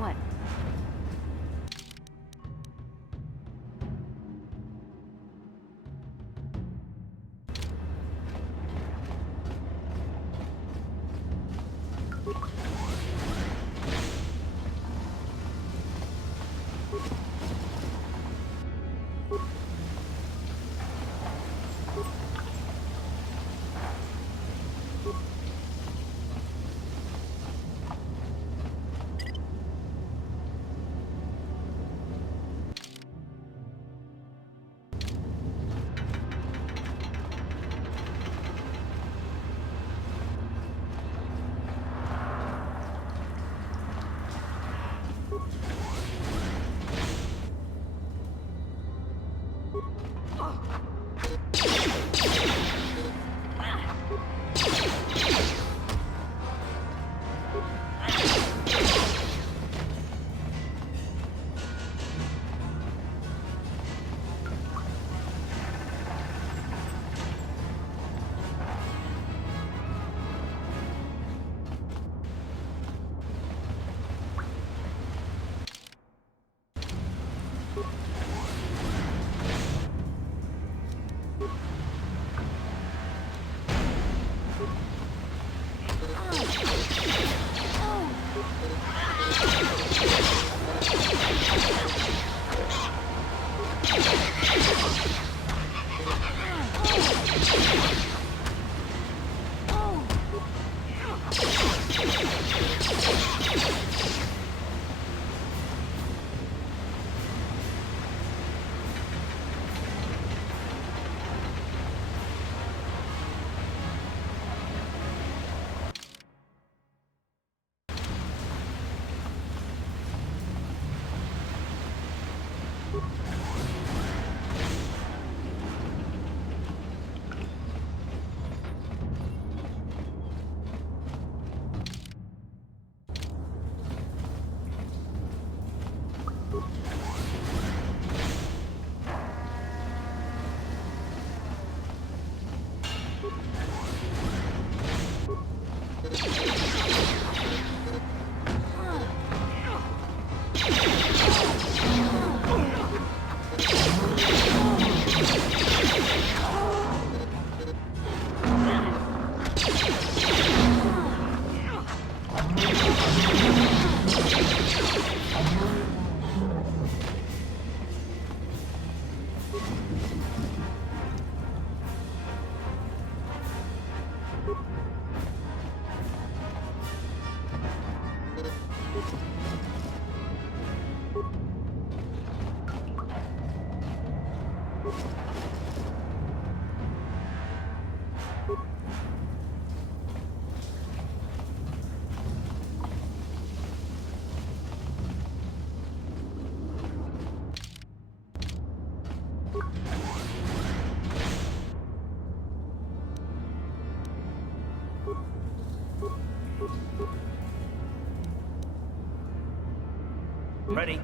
What? Ready.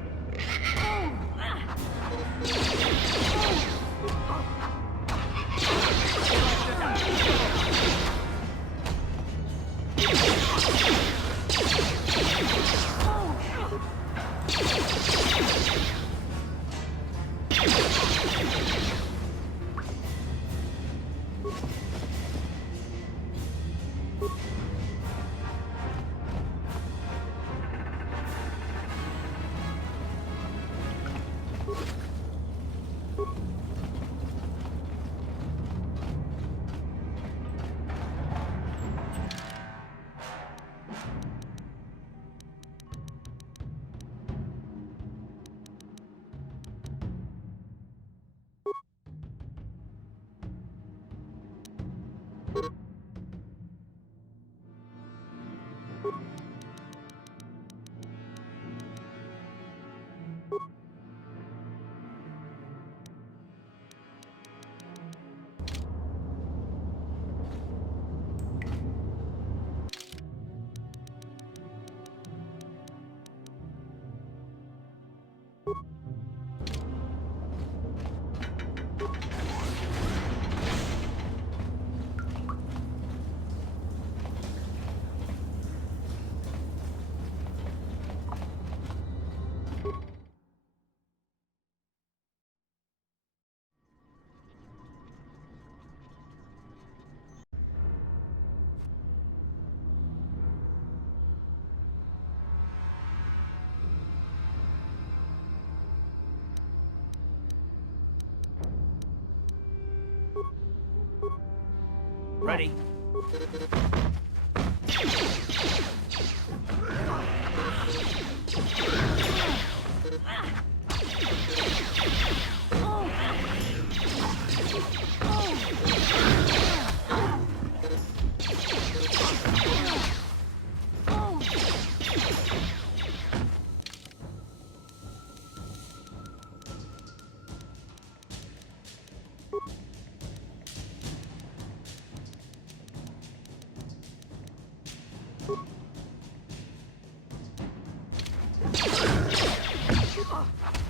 Ready.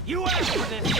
You asked for this!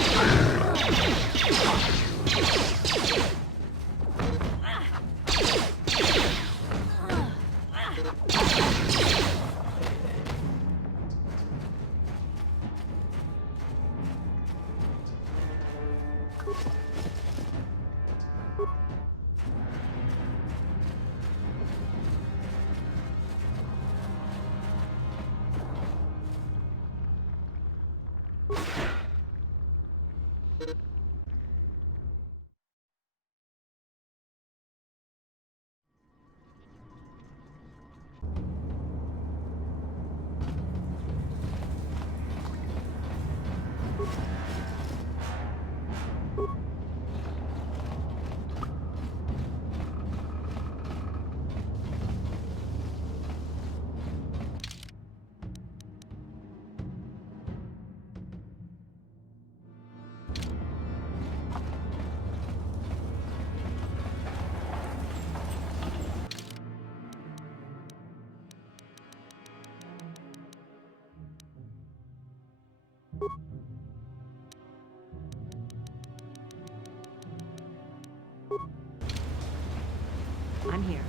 I'm here.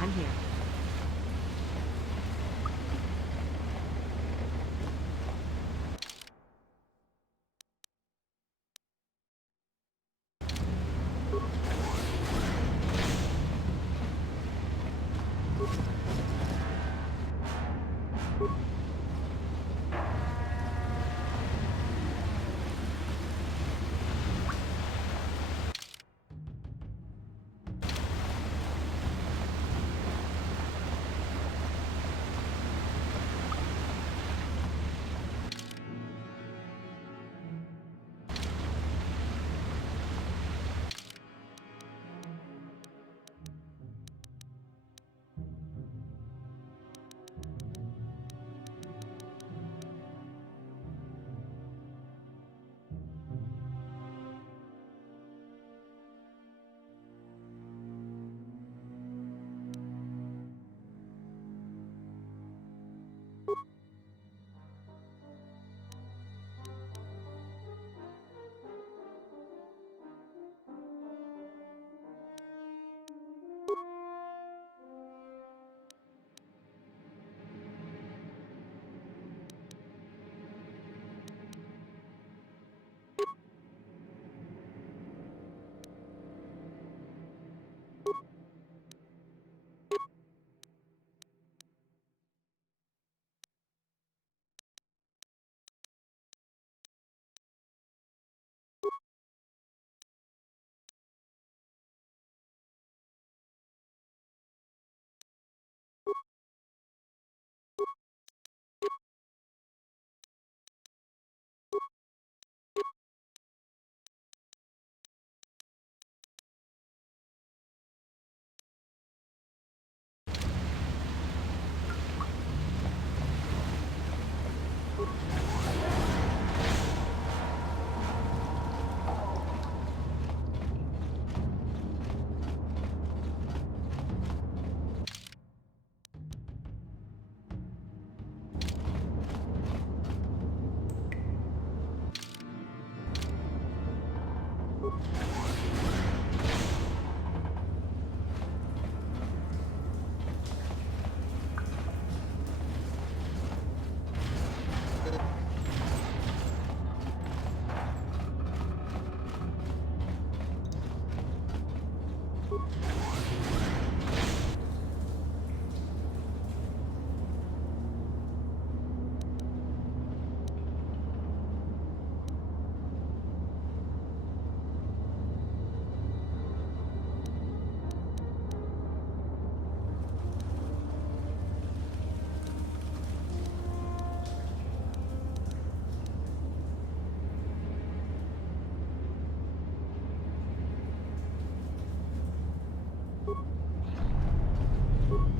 I'm here.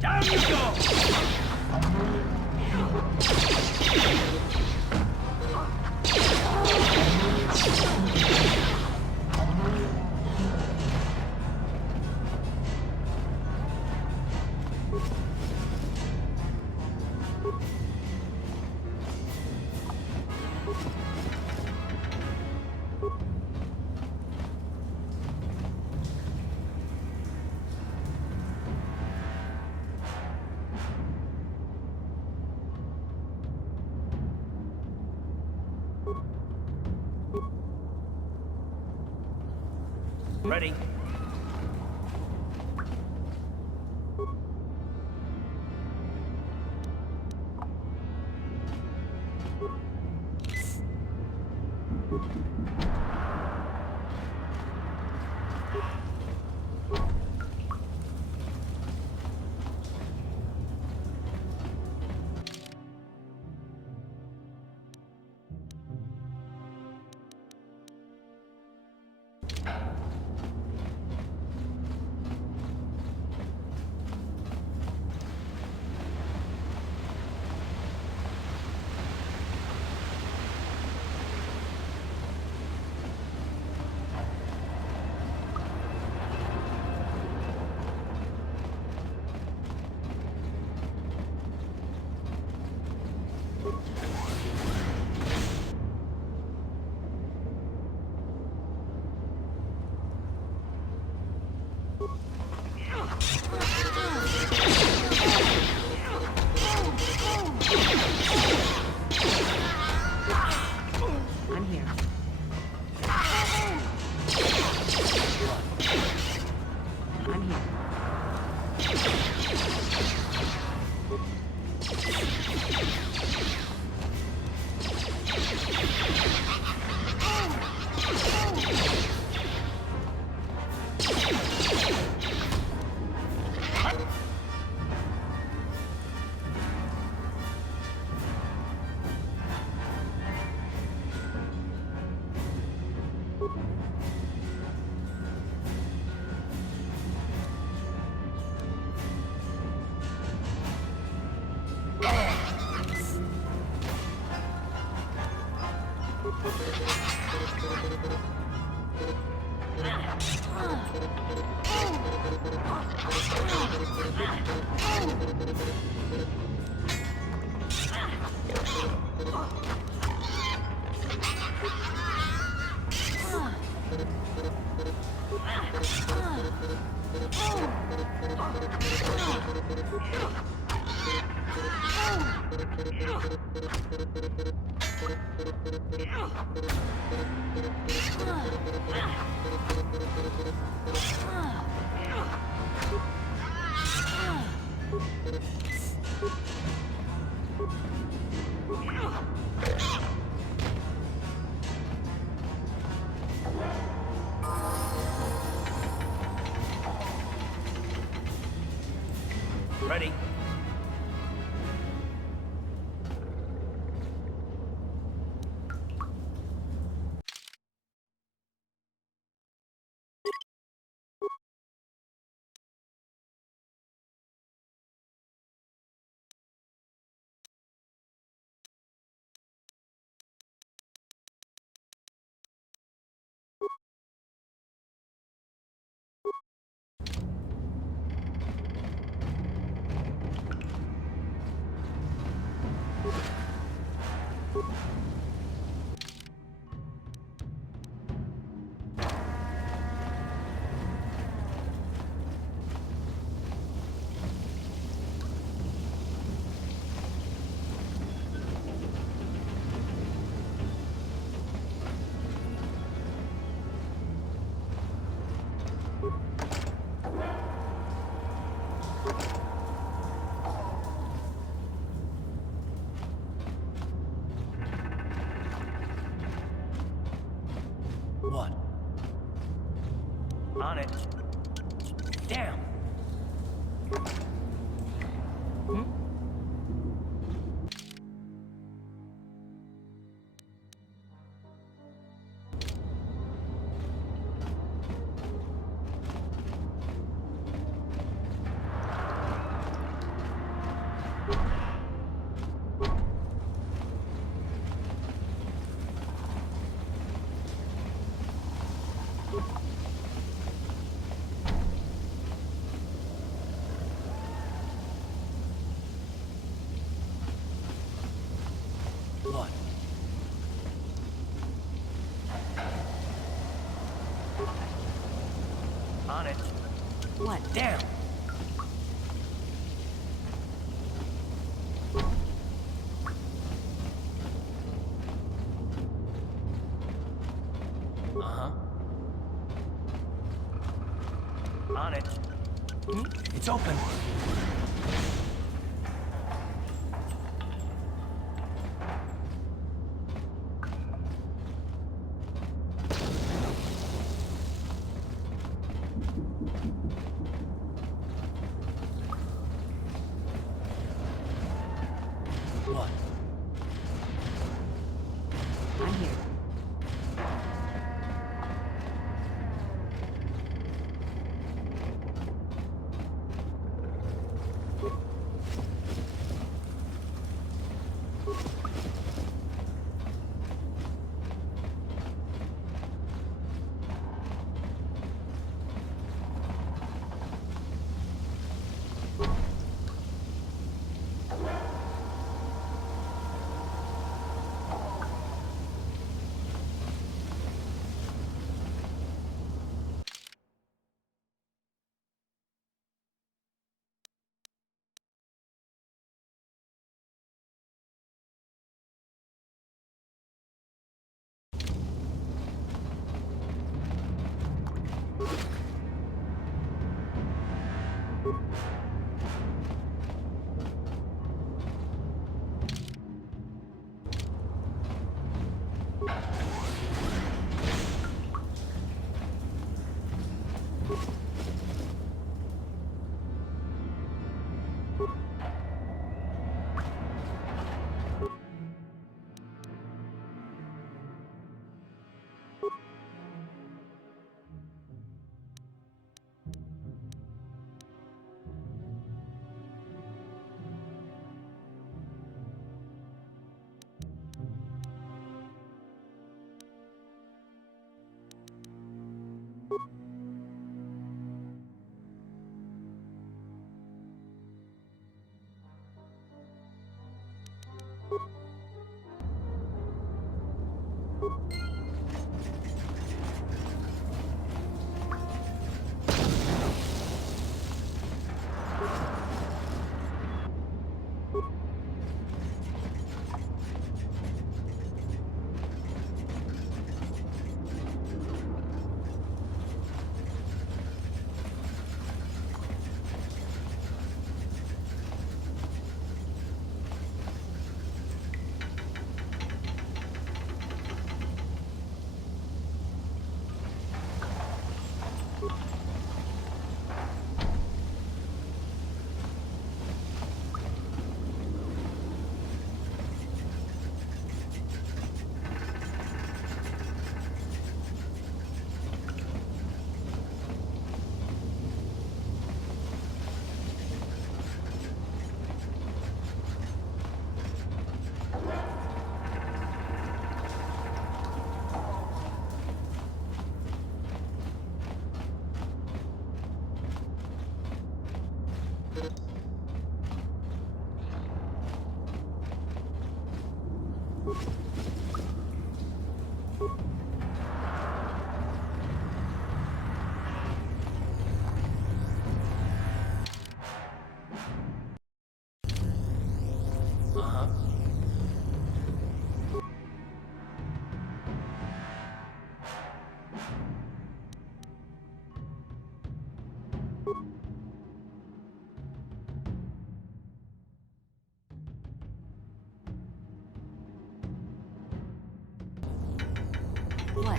Down you go! Ready. Ready. What? On it. Damn. Hmm? What? On it. What? Damn. Uh-huh. On it. Hmm? It's open. What? I'm here. Uh-huh. What?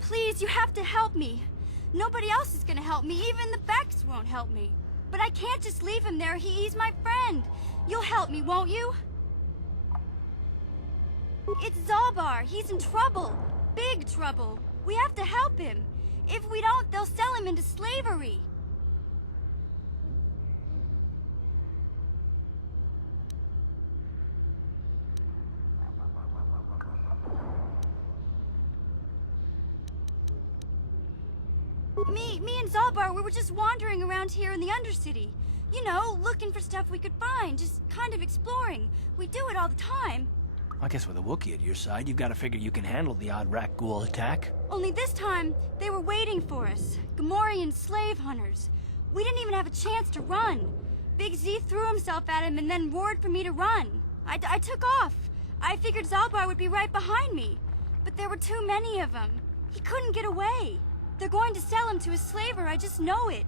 Please, you have to help me. Nobody else is gonna help me. Even the Becks won't help me. But I can't just leave him there. He's my friend. You'll help me, won't you? It's Zalbar. He's in trouble. Big trouble. We have to help him. If we don't, they'll sell him into slavery. Me and Zalbar, we were just wandering around here in the Undercity. You know, looking for stuff we could find, just kind of exploring. We do it all the time. I guess with a Wookiee at your side, you've got to figure you can handle the odd rat ghoul attack. Only this time, they were waiting for us. Gamorrean slave hunters. We didn't even have a chance to run. Big Z threw himself at him and then roared for me to run. I took off. I figured Zalbar would be right behind me. But there were too many of them. He couldn't get away. They're going to sell him to a slaver, I just know it.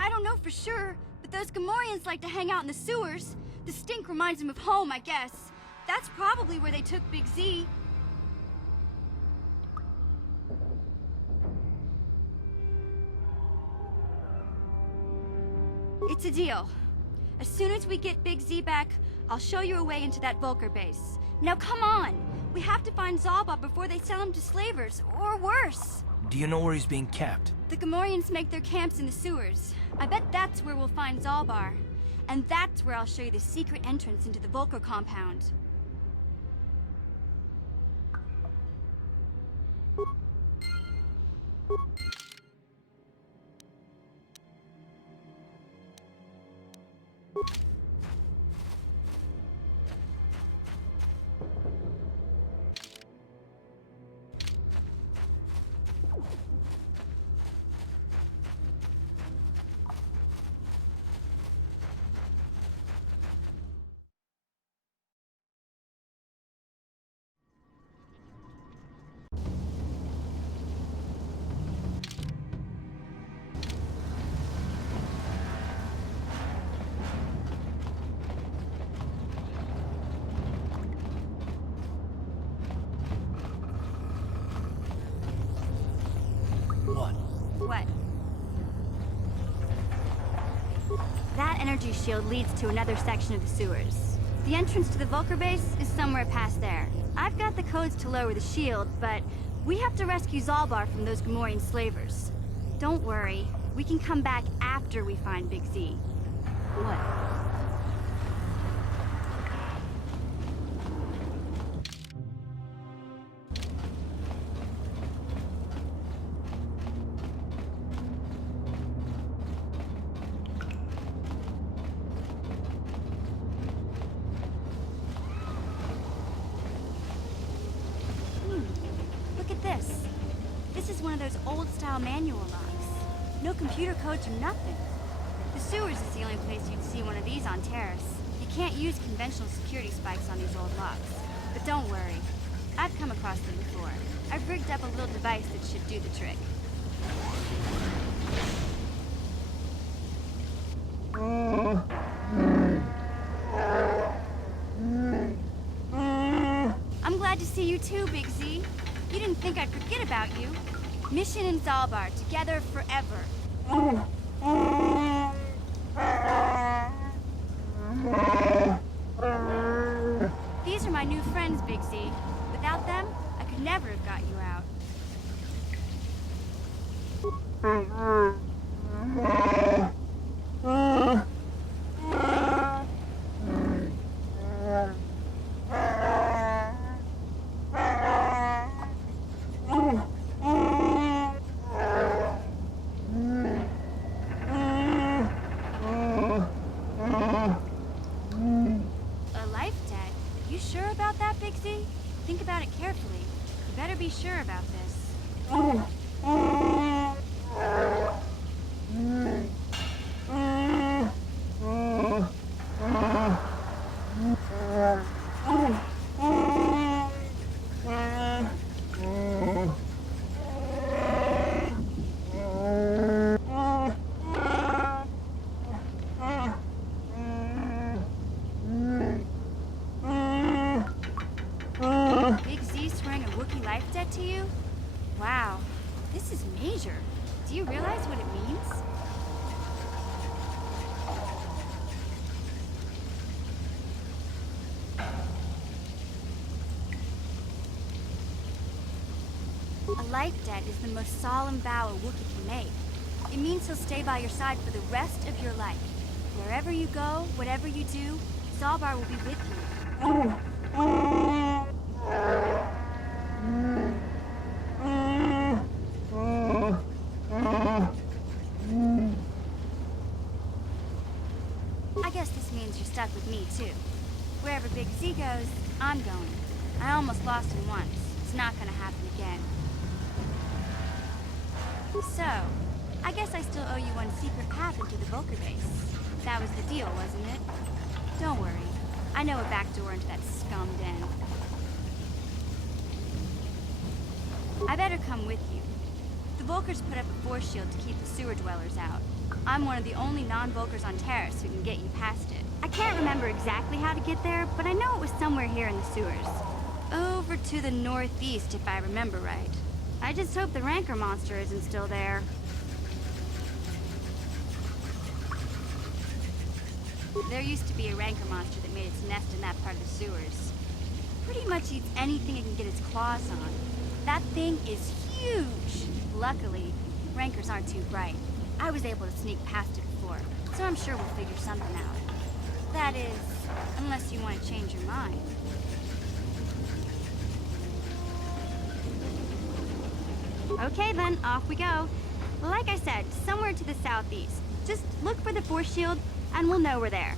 I don't know for sure, but those Gamorreans like to hang out in the sewers. The stink reminds them of home, I guess. That's probably where they took Big Z. It's a deal. As soon as we get Big Z back, I'll show you a way into that Vulcar base. Now come on! We have to find Zalbar before they sell him to slavers, or worse. Do you know where he's being kept? The Gamorreans make their camps in the sewers. I bet that's where we'll find Zalbar. And that's where I'll show you the secret entrance into the Vulcar compound. What? What? That energy shield leads to another section of the sewers. The entrance to the Vulcar base is somewhere past there. I've got the codes to lower the shield, but we have to rescue Zalbar from those Gamorrean slavers. Don't worry, we can come back after we find Big Z. What? Look at this. This is one of those old-style manual locks. No computer codes or nothing. The sewers is the only place you'd see one of these on Terrace. You can't use conventional security spikes on these old locks. But don't worry. I've come across them before. I've rigged up a little device that should do the trick. I'm glad to see you too, Big Z. You didn't think I'd forget about you. Mission and Zalbar, together forever. These are my new friends, Big Z. Without them, I could never have got you out. A life debt? You sure about that, Big Z? Think about it carefully. You better be sure about this. Big Z swearing a Wookiee life debt to you? Wow, this is major. Do you realize what it means? A life debt is the most solemn vow a Wookiee can make. It means he'll stay by your side for the rest of your life. Wherever you go, whatever you do, Zalbar will be with you. I guess this means you're stuck with me, too. Wherever Big Z goes, I'm going. I almost lost him once. It's not gonna happen again. So, I guess I still owe you one secret path into the Vulcar base. That was the deal, wasn't it? Don't worry. I know a back door into that scum den. I better come with you. The Vulcars put up a force shield to keep the sewer dwellers out. I'm one of the only non-Vulcars on Terrace who can get you past it. I can't remember exactly how to get there, but I know it was somewhere here in the sewers. Over to the northeast, if I remember right. I just hope the Rancor monster isn't still there. There used to be a Rancor monster that made its nest in that part of the sewers. Pretty much eats anything it can get its claws on. That thing is huge! Luckily, Rancors aren't too bright. I was able to sneak past it before, so I'm sure we'll figure something out. That is, unless you want to change your mind. Okay then, off we go. Like I said, somewhere to the southeast. Just look for the force shield, and we'll know we're there.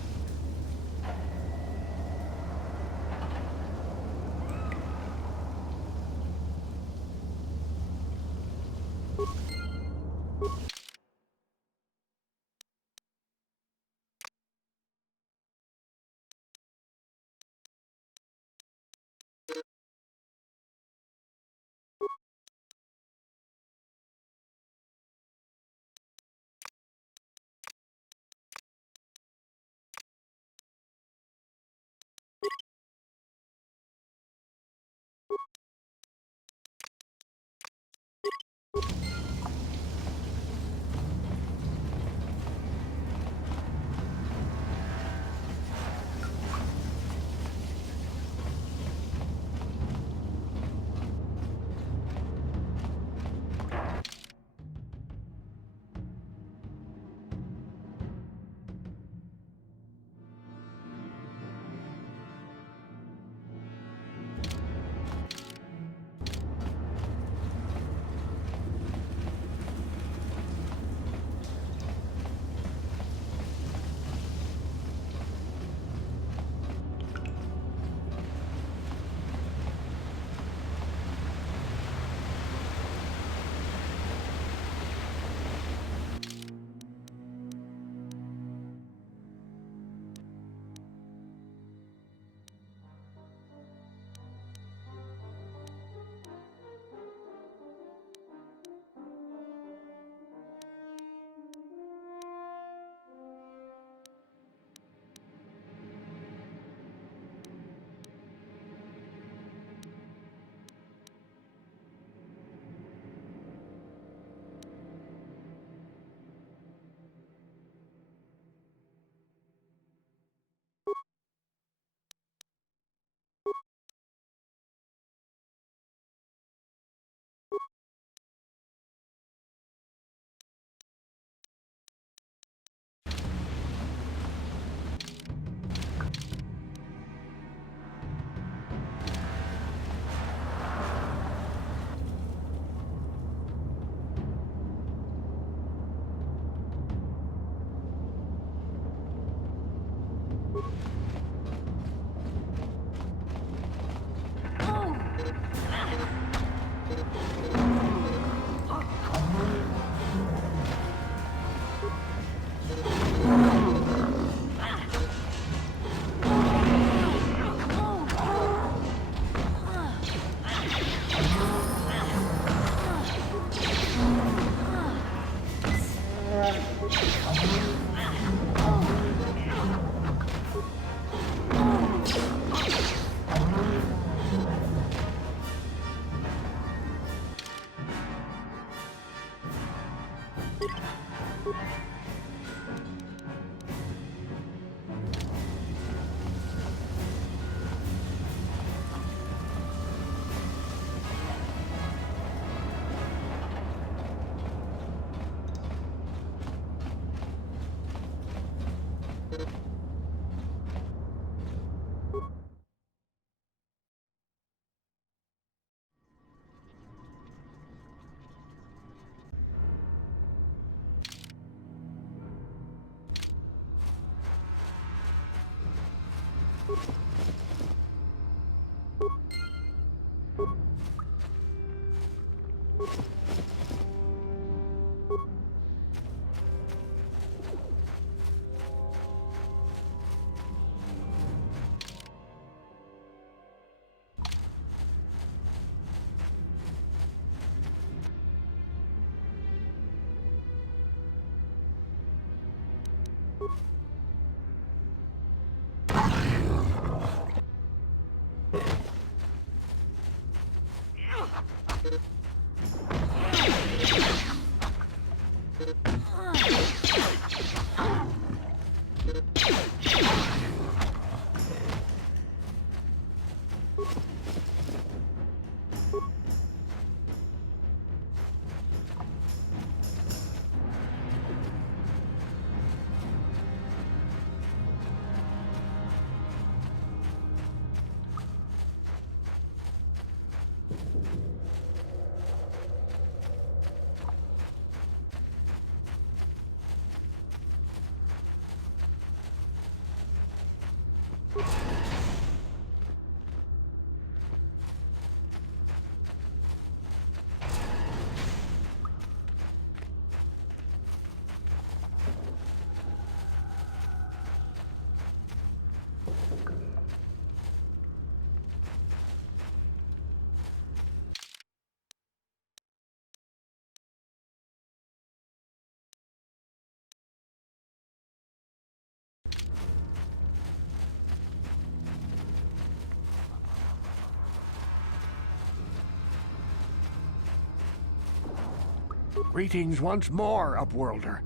Greetings once more, Upworlder.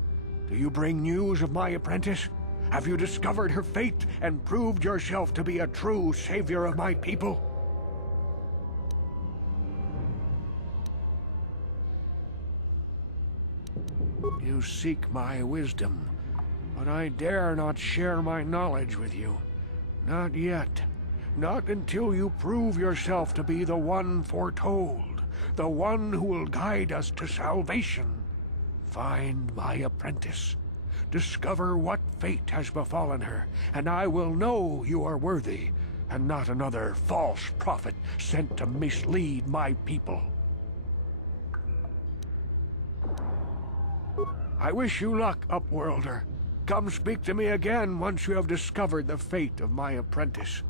Do you bring news of my apprentice? Have you discovered her fate and proved yourself to be a true savior of my people? You seek my wisdom, but I dare not share my knowledge with you. Not yet. Not until you prove yourself to be the one foretold, the one who will guide us to salvation. Find my apprentice. Discover what fate has befallen her, and I will know you are worthy, and not another false prophet sent to mislead my people. I wish you luck, Upworlder. Come speak to me again once you have discovered the fate of my apprentice.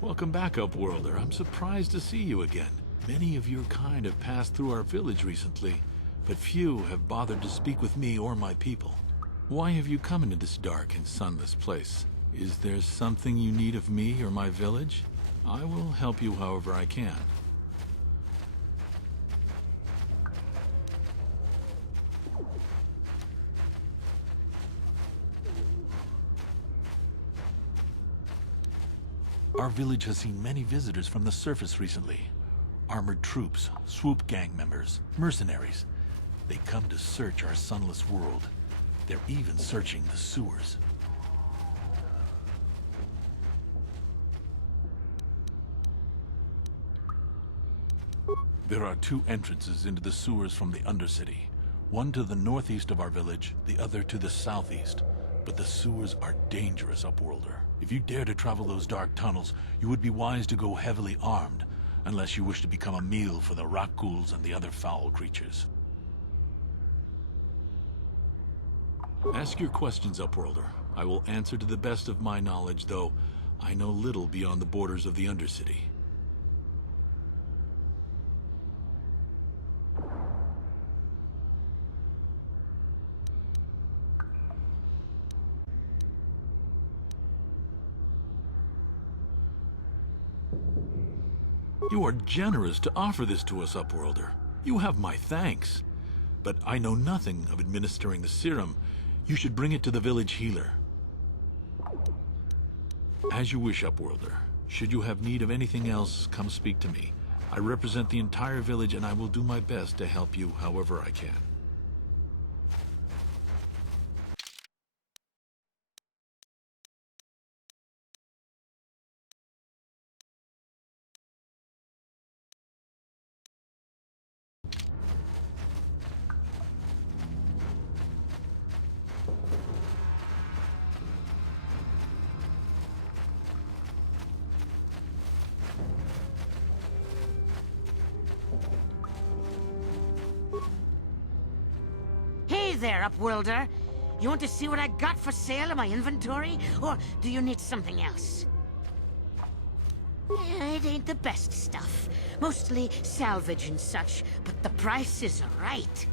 Welcome back, Upworlder. I'm surprised to see you again. Many of your kind have passed through our village recently, but few have bothered to speak with me or my people. Why have you come into this dark and sunless place? Is there something you need of me or my village? I will help you however I can. Our village has seen many visitors from the surface recently. Armored troops, swoop gang members, mercenaries. They come to search our sunless world. They're even searching the sewers. There are two entrances into the sewers from the Undercity. One to the northeast of our village, the other to the southeast. But the sewers are dangerous, Upworlder. If you dare to travel those dark tunnels, you would be wise to go heavily armed, unless you wish to become a meal for the rock ghouls and the other foul creatures. Ask your questions, Upworlder. I will answer to the best of my knowledge, though I know little beyond the borders of the Undercity. You are generous to offer this to us, Upworlder. You have my thanks. But I know nothing of administering the serum. You should bring it to the village healer. As you wish, Upworlder. Should you have need of anything else, come speak to me. I represent the entire village, and I will do my best to help you however I can. Hey there, Upworlder. You want to see what I got for sale in my inventory? Or do you need something else? It ain't the best stuff. Mostly salvage and such, but the price is right.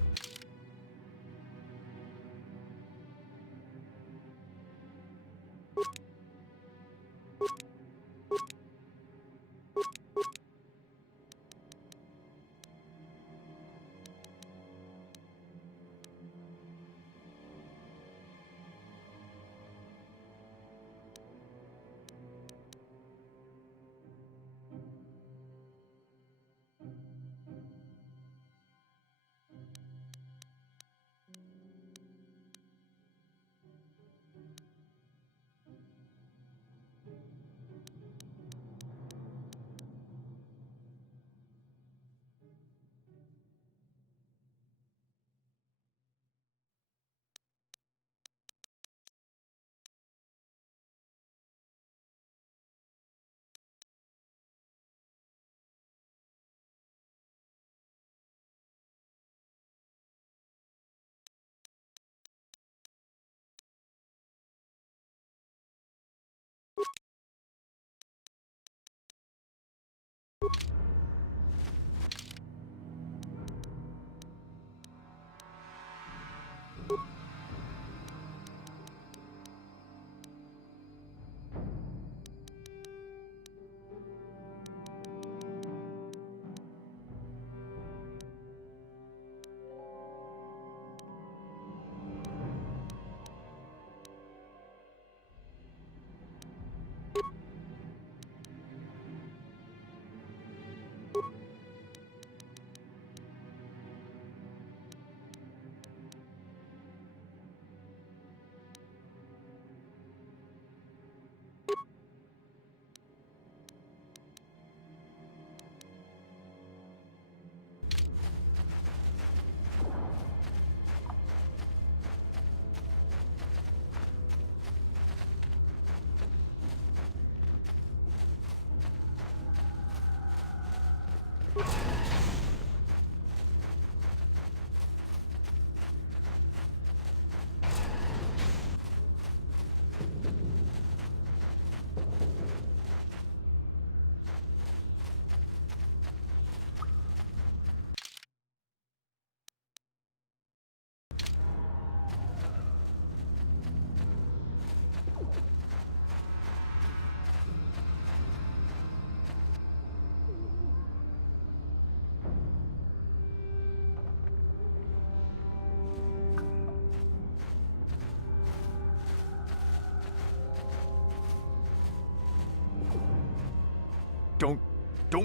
Don't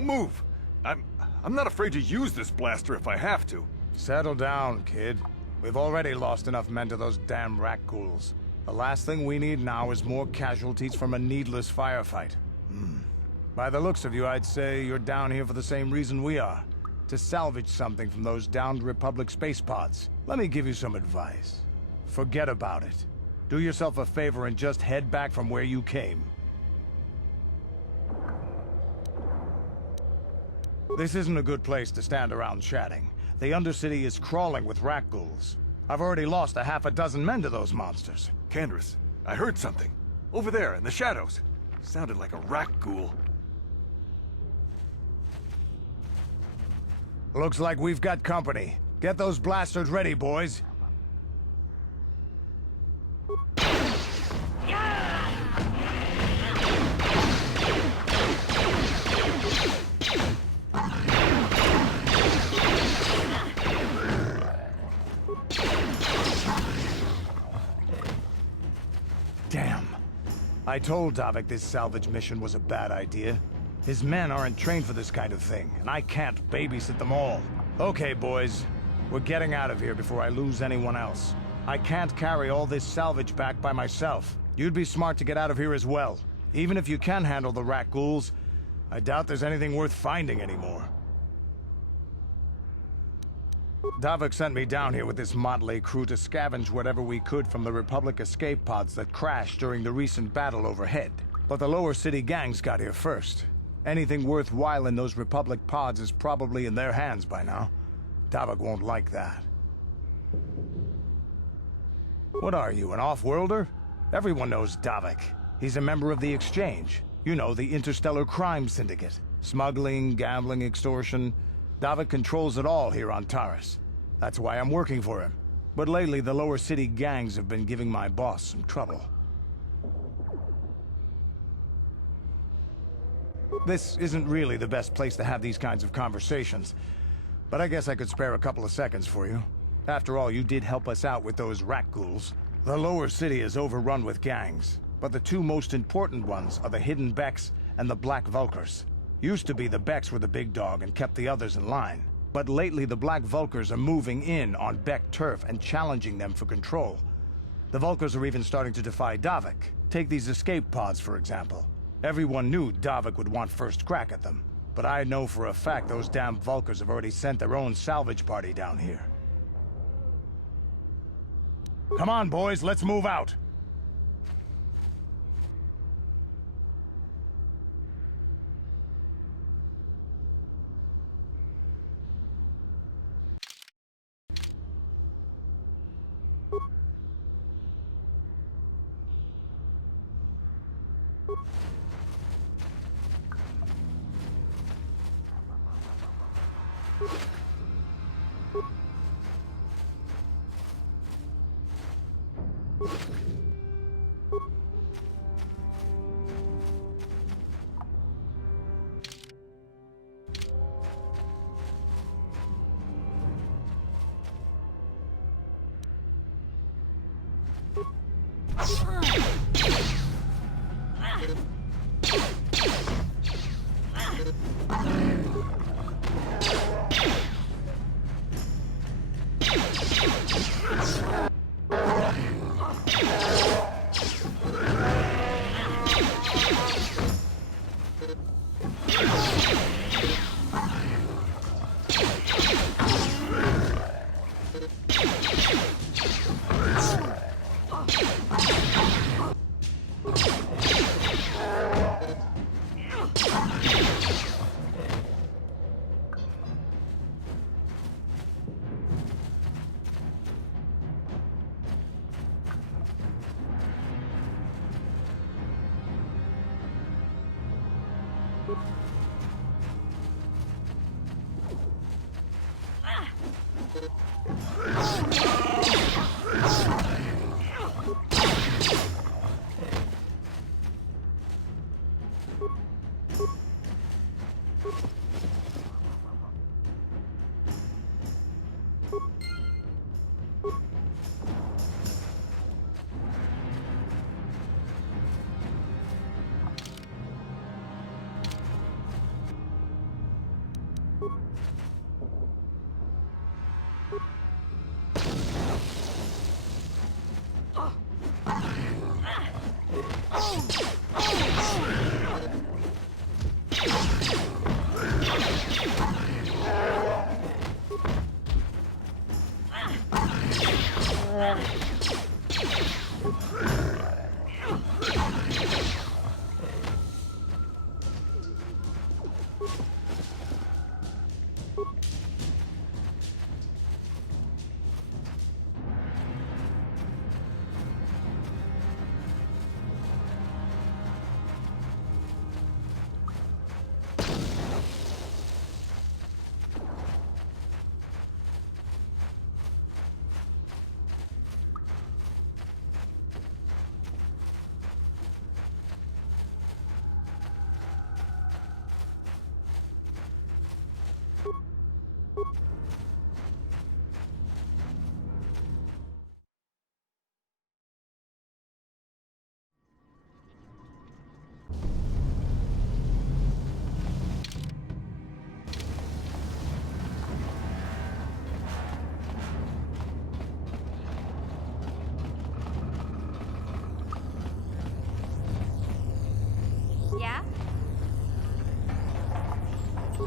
move. I'm not afraid to use this blaster if I have to. Settle down, kid. We've already lost enough men to those damn rat ghouls. The last thing we need now is more casualties from a needless firefight. By the looks of you, I'd say you're down here for the same reason we are. To salvage something from those downed Republic space pods. Let me give you some advice. Forget about it. Do yourself a favor and just head back from where you came. This isn't a good place to stand around chatting. The Undercity is crawling with rat ghouls. I've already lost a half a dozen men to those monsters. Candace, I heard something. Over there, in the shadows. Sounded like a rat ghoul. Looks like we've got company. Get those blasters ready, boys. Damn. I told Davik this salvage mission was a bad idea. His men aren't trained for this kind of thing, and I can't babysit them all. Okay, boys. We're getting out of here before I lose anyone else. I can't carry all this salvage back by myself. You'd be smart to get out of here as well. Even if you can handle the rat ghouls, I doubt there's anything worth finding anymore. Davik sent me down here with this motley crew to scavenge whatever we could from the Republic escape pods that crashed during the recent battle overhead. But the lower city gangs got here first. Anything worthwhile in those Republic pods is probably in their hands by now. Davik won't like that. What are you, an off-worlder? Everyone knows Davik. He's a member of the Exchange. You know, the interstellar crime syndicate. Smuggling, gambling, extortion. Davik controls it all here on Taris. That's why I'm working for him. But lately, the lower city gangs have been giving my boss some trouble. This isn't really the best place to have these kinds of conversations, but I guess I could spare a couple of seconds for you. After all, you did help us out with those rat ghouls. The lower city is overrun with gangs, but the two most important ones are the Hidden Becks and the Black Vulkars. Used to be the Becks were the big dog and kept the others in line. But lately the Black Vulkars are moving in on Beck turf and challenging them for control. The Vulkars are even starting to defy Davik. Take these escape pods, for example. Everyone knew Davik would want first crack at them. But I know for a fact those damn Vulkars have already sent their own salvage party down here. Come on, boys, let's move out!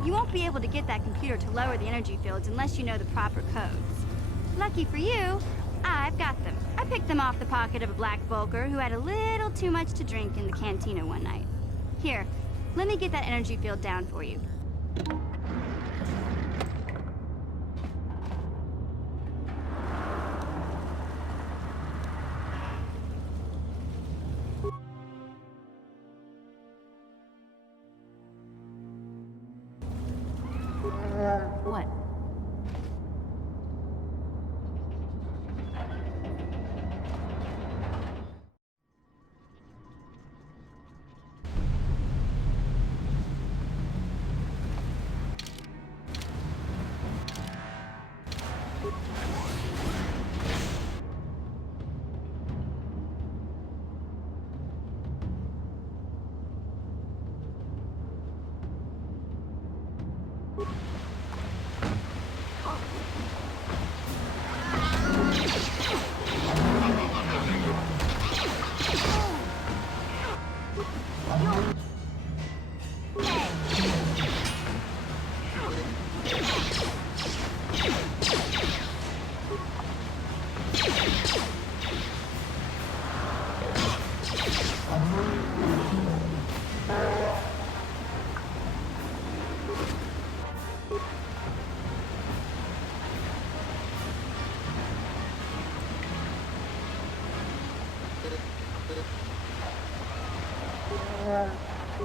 You won't be able to get that computer to lower the energy fields unless you know the proper codes. Lucky for you, I've got them. I picked them off the pocket of a black bulker who had a little too much to drink in the cantina one night. Here, let me get that energy field down for you. What?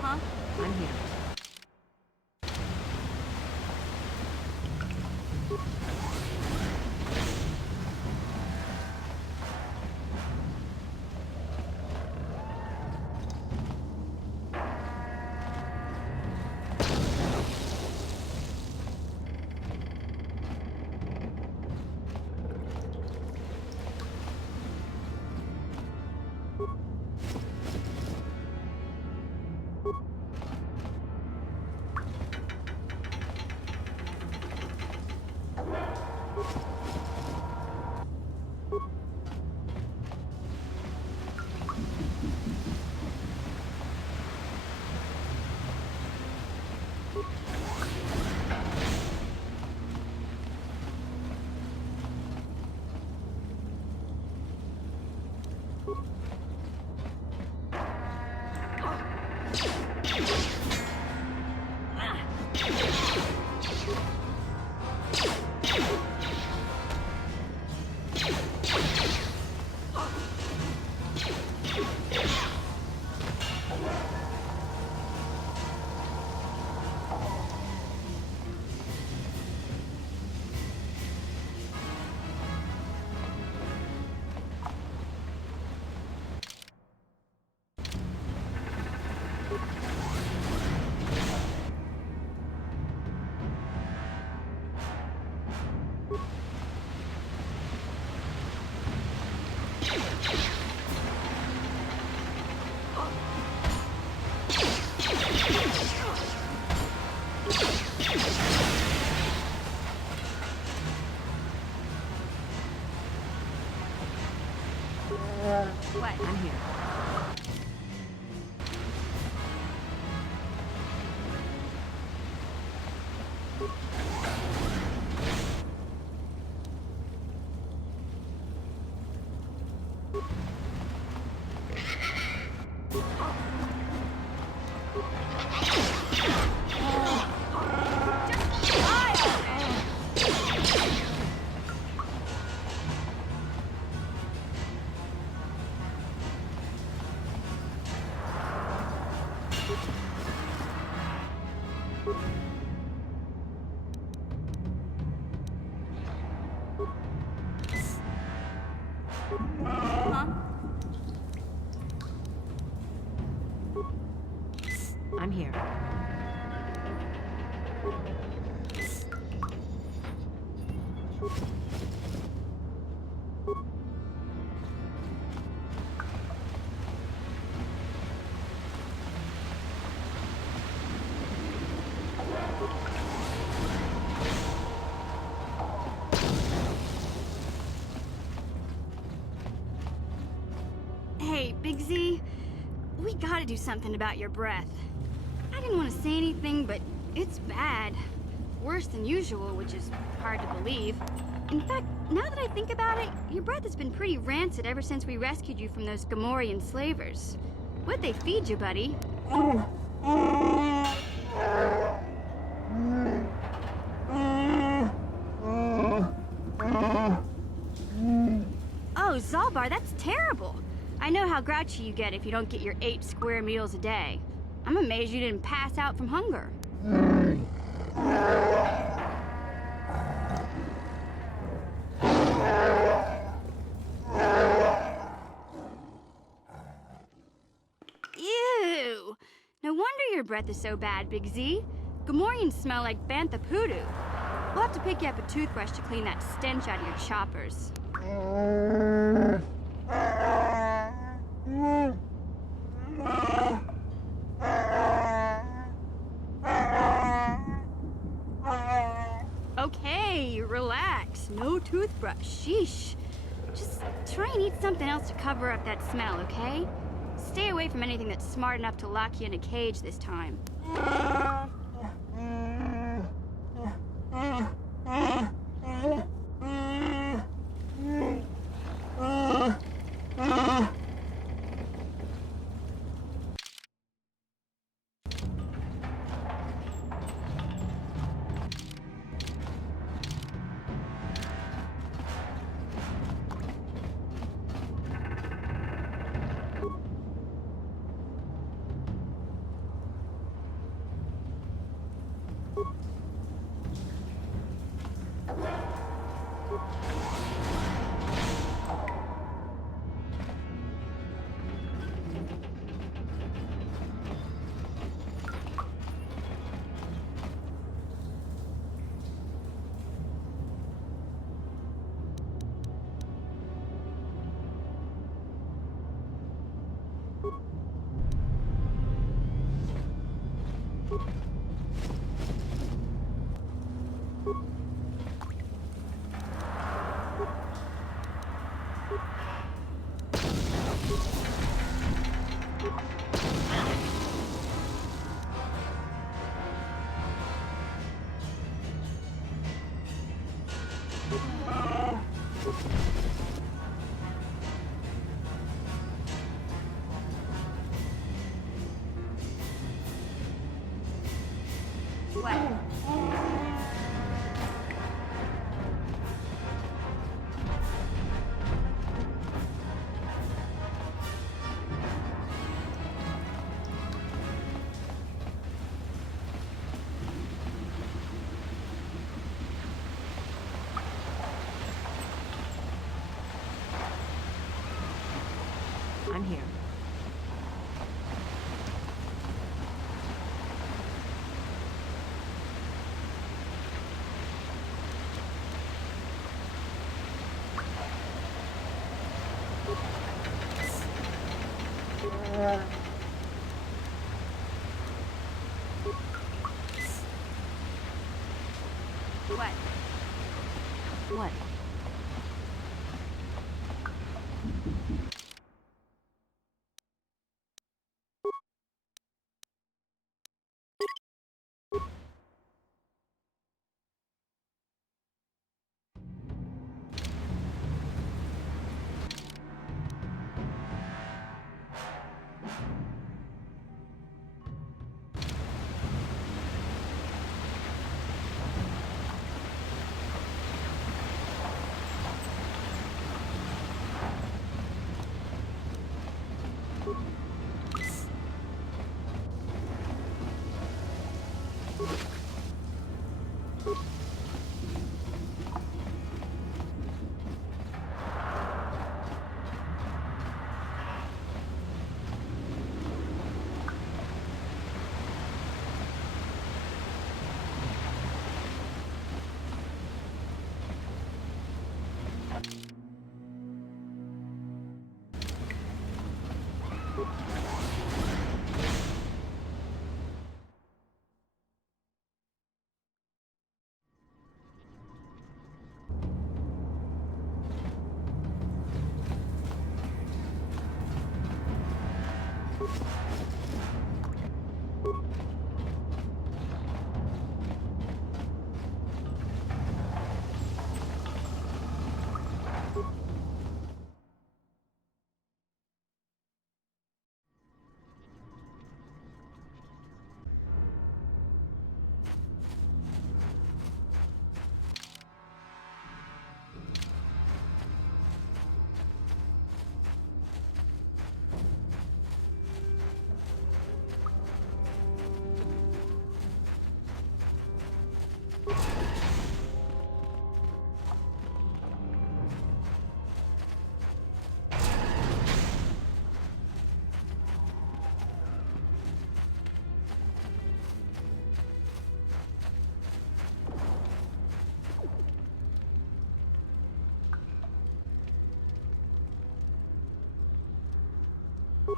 Huh? I'm here. What? I'm here. Huh? I'm here. Hey, Big Z, we gotta do something about your breath. I didn't want to say anything, but It's bad. Worse than usual, which is hard to believe. In fact, now that I think about it, your breath has been pretty rancid ever since we rescued you from those Gamorrean slavers. What'd they feed you, buddy? Oh, Zalbar, that's terrible. I know how grouchy you get if you don't get your 8 square meals a day. I'm amazed you didn't pass out from hunger. Ew! No wonder your breath is so bad, Big Z. Gamorreans smell like bantha poodoo. We'll have to pick you up a toothbrush to clean that stench out of your choppers. Okay, relax. No toothbrush. Sheesh. Just try and eat something else to cover up that smell, okay? Stay away from anything that's smart enough to lock you in a cage this time. What? I'm here. What? What?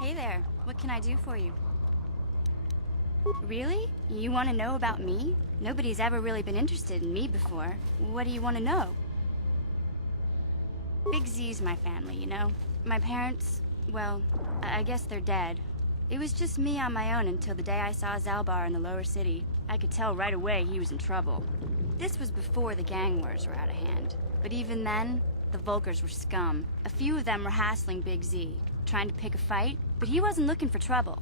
Hey there, what can I do for you? Really? You want to know about me? Nobody's ever really been interested in me before. What do you want to know? Big Z's my family, you know? My parents, well, I guess they're dead. It was just me on my own until the day I saw Zalbar in the lower city. I could tell right away he was in trouble. This was before the gang wars were out of hand. But even then, the Volkers were scum. A few of them were hassling Big Z, trying to pick a fight, but he wasn't looking for trouble.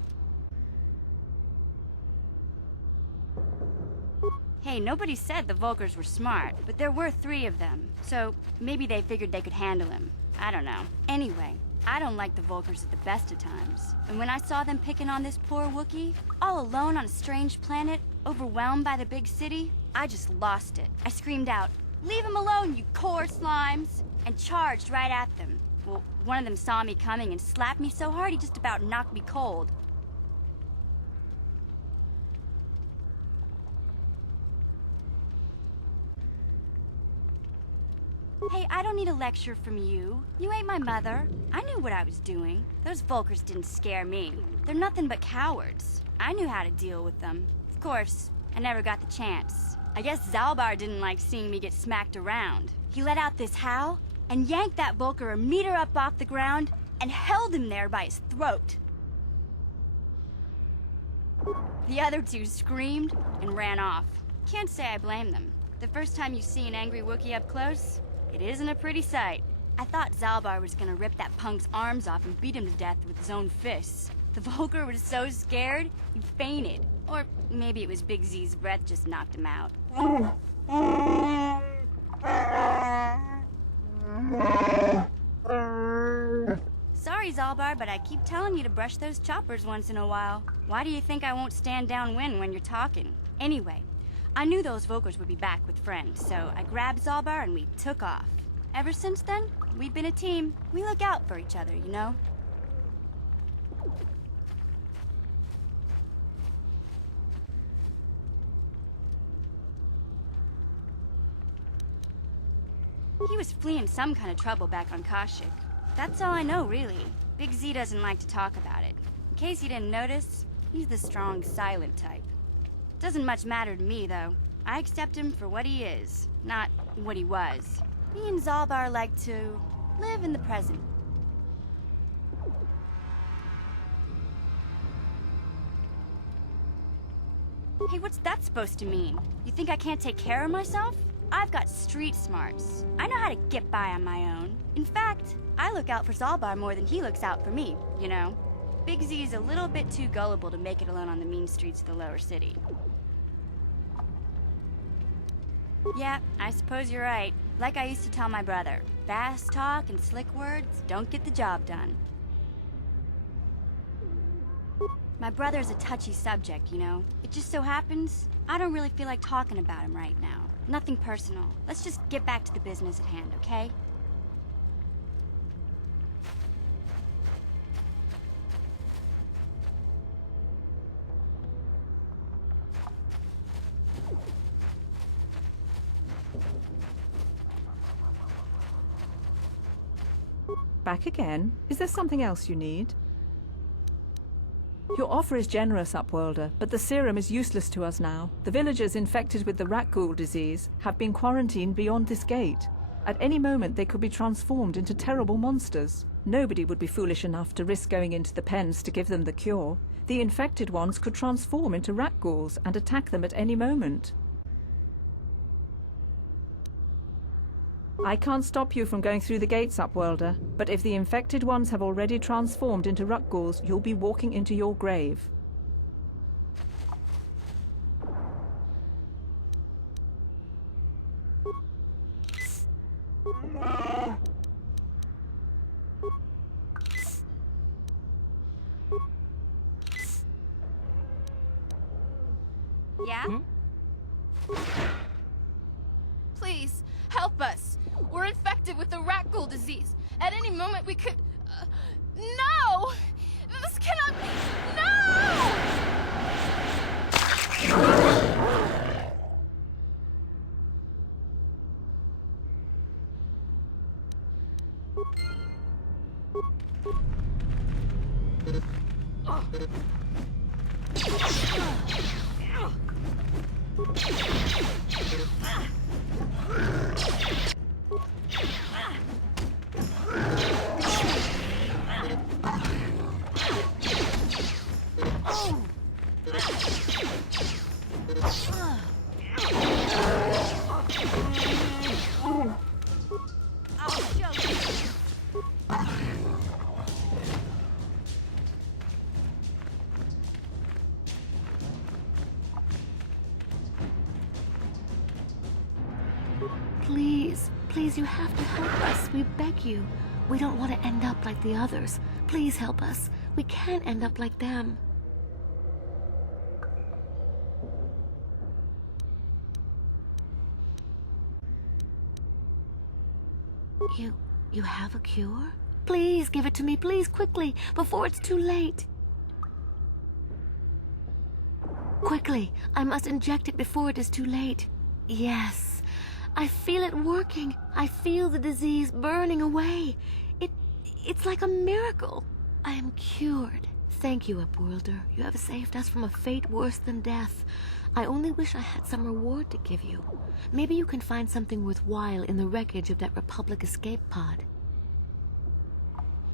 Hey, nobody said the Volkers were smart, but there were 3 of them, so maybe they figured they could handle him. I don't know. Anyway, I don't like the Volkers at the best of times. And when I saw them picking on this poor Wookiee, all alone on a strange planet, overwhelmed by the big city, I just lost it. I screamed out, "Leave him alone, you core slimes!" and charged right at them. Well, one of them saw me coming and slapped me so hard he just about knocked me cold. Hey, I don't need a lecture from you. You ain't my mother. I knew what I was doing. Those Volkers didn't scare me. They're nothing but cowards. I knew how to deal with them. Of course, I never got the chance. I guess Zalbar didn't like seeing me get smacked around. He let out this howl and yanked that Volker a meter up off the ground and held him there by his throat. The other 2 screamed and ran off. Can't say I blame them. The first time you see an angry Wookiee up close, it isn't a pretty sight. I thought Zalbar was gonna rip that punk's arms off and beat him to death with his own fists. The Volker was so scared, he fainted. Or maybe it was Big Z's breath just knocked him out. Sorry, Zalbar, but I keep telling you to brush those choppers once in a while. Why do you think I won't stand downwind when you're talking? Anyway, I knew those Volkers would be back with friends, so I grabbed Zalbar and we took off. Ever since then, we've been a team. We look out for each other, you know? He was fleeing some kind of trouble back on Kashyyyk. That's all I know, really. Big Z doesn't like to talk about it. In case you didn't notice, he's the strong, silent type. Doesn't much matter to me, though. I accept him for what he is, not what he was. Me and Zalbar like to live in the present. Hey, what's that supposed to mean? You think I can't take care of myself? I've got street smarts. I know how to get by on my own. In fact, I look out for Zalbar more than he looks out for me, you know? Big Z's a little bit too gullible to make it alone on the mean streets of the lower city. Yeah, I suppose you're right. Like I used to tell my brother, fast talk and slick words don't get the job done. My brother's a touchy subject, you know? It just so happens, I don't really feel like talking about him right now. Nothing personal. Let's just get back to the business at hand, okay? Back again? Is there something else you need? Your offer is generous, Upworlder, but the serum is useless to us now. The villagers infected with the rat ghoul disease have been quarantined beyond this gate. At any moment they could be transformed into terrible monsters. Nobody would be foolish enough to risk going into the pens to give them the cure. The infected ones could transform into rat ghouls and attack them at any moment. I can't stop you from going through the gates, Upworlder, but if the infected ones have already transformed into rat ghouls, you'll be walking into your grave. Yeah? Please, help us. We're infected with the rat ghoul disease. At any moment we could... no! This cannot be... No! Please, please, you have to help us. We beg you. We don't want to end up like the others. Please help us. We can't end up like them. You have a cure? Please give it to me, please, quickly, before it's too late. Quickly, I must inject it before it is too late. Yes, I feel it working. I feel the disease burning away. It's like a miracle. I am cured. Thank you, Upworlder. You have saved us from a fate worse than death. I only wish I had some reward to give you. Maybe you can find something worthwhile in the wreckage of that Republic escape pod.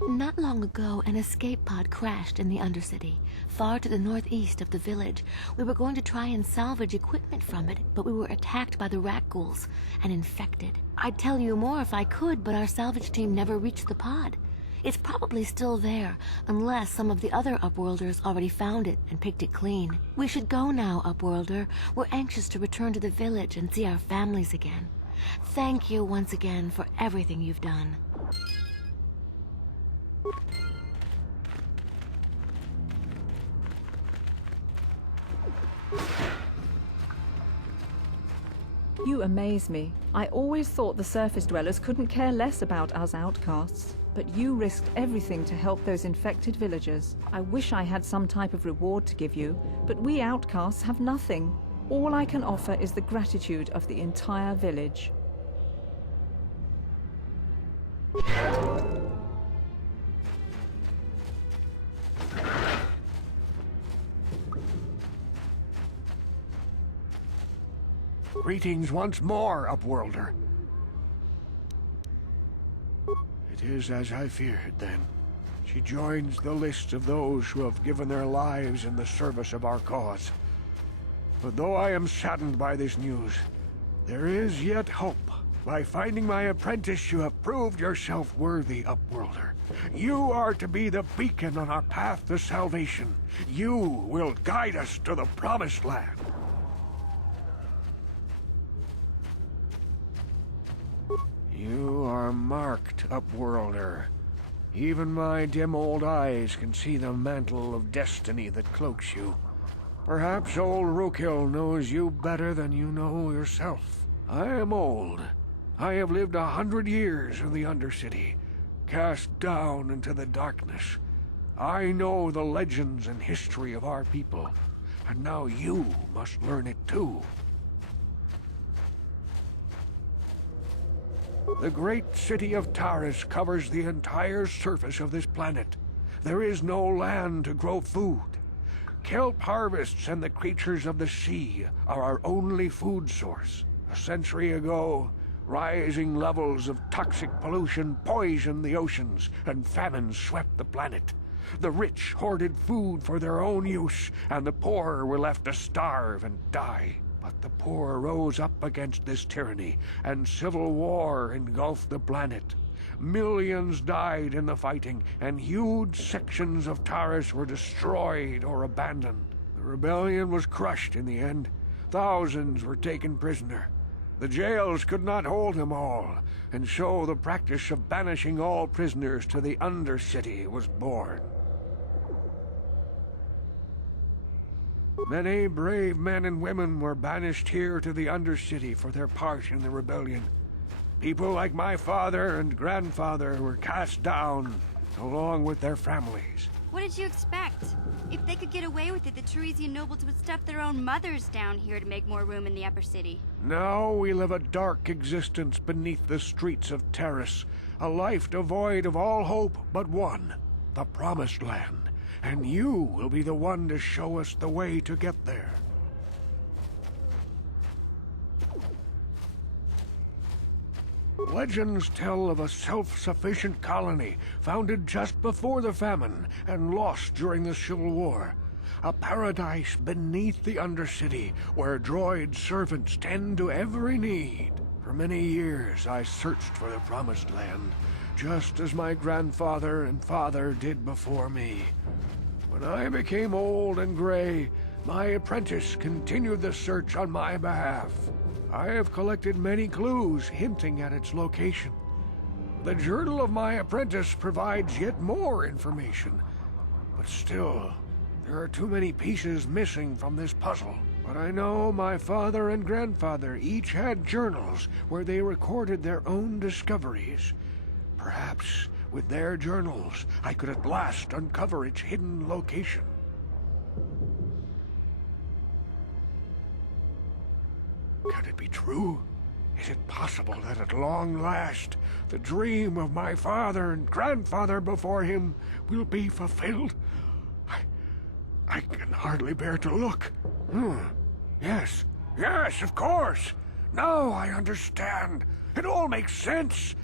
Not long ago, an escape pod crashed in the Undercity, far to the northeast of the village. We were going to try and salvage equipment from it, but we were attacked by the rat ghouls and infected. I'd tell you more if I could, but our salvage team never reached the pod. It's probably still there, unless some of the other Upworlders already found it and picked it clean. We should go now, Upworlder. We're anxious to return to the village and see our families again. Thank you once again for everything you've done. You amaze me. I always thought the surface dwellers couldn't care less about us outcasts. But you risked everything to help those infected villagers. I wish I had some type of reward to give you, but we outcasts have nothing. All I can offer is the gratitude of the entire village. Greetings once more, Upworlder. It is as I feared, then. She joins the list of those who have given their lives in the service of our cause. But though I am saddened by this news, there is yet hope. By finding my apprentice, you have proved yourself worthy, Upworlder. You are to be the beacon on our path to salvation. You will guide us to the Promised Land. You are marked, Upworlder. Even my dim old eyes can see the mantle of destiny that cloaks you. Perhaps old Rookhill knows you better than you know yourself. I am old. I have lived 100 years in the Undercity, cast down into the darkness. I know the legends and history of our people, and now you must learn it too. The great city of Taris covers the entire surface of this planet. There is no land to grow food. Kelp harvests and the creatures of the sea are our only food source. A century ago, rising levels of toxic pollution poisoned the oceans, and famine swept the planet. The rich hoarded food for their own use, and the poor were left to starve and die. But the poor rose up against this tyranny, and civil war engulfed the planet. Millions died in the fighting, and huge sections of Taris were destroyed or abandoned. The rebellion was crushed in the end. Thousands were taken prisoner. The jails could not hold them all, and so the practice of banishing all prisoners to the Undercity was born. Many brave men and women were banished here to the Undercity for their part in the rebellion. People like my father and grandfather were cast down, along with their families. What did you expect? If they could get away with it, the Teresian nobles would stuff their own mothers down here to make more room in the upper city. Now we live a dark existence beneath the streets of Taris, a life devoid of all hope but one, the Promised Land. and you will be the one to show us the way to get there. Legends tell of a self-sufficient colony founded just before the famine and lost during the Civil War. A paradise beneath the Undercity where droid servants tend to every need. For many years I searched for the Promised Land, just as my grandfather and father did before me. When I became old and gray, my apprentice continued the search on my behalf. I have collected many clues hinting at its location. The journal of my apprentice provides yet more information. But still, there are too many pieces missing from this puzzle. But I know my father and grandfather each had journals where they recorded their own discoveries. Perhaps with their journals, I could at last uncover its hidden location. Can it be true? Is it possible that at long last, the dream of my father and grandfather before him will be fulfilled? I can hardly bear to look. Yes, of course. Now I understand. It all makes sense.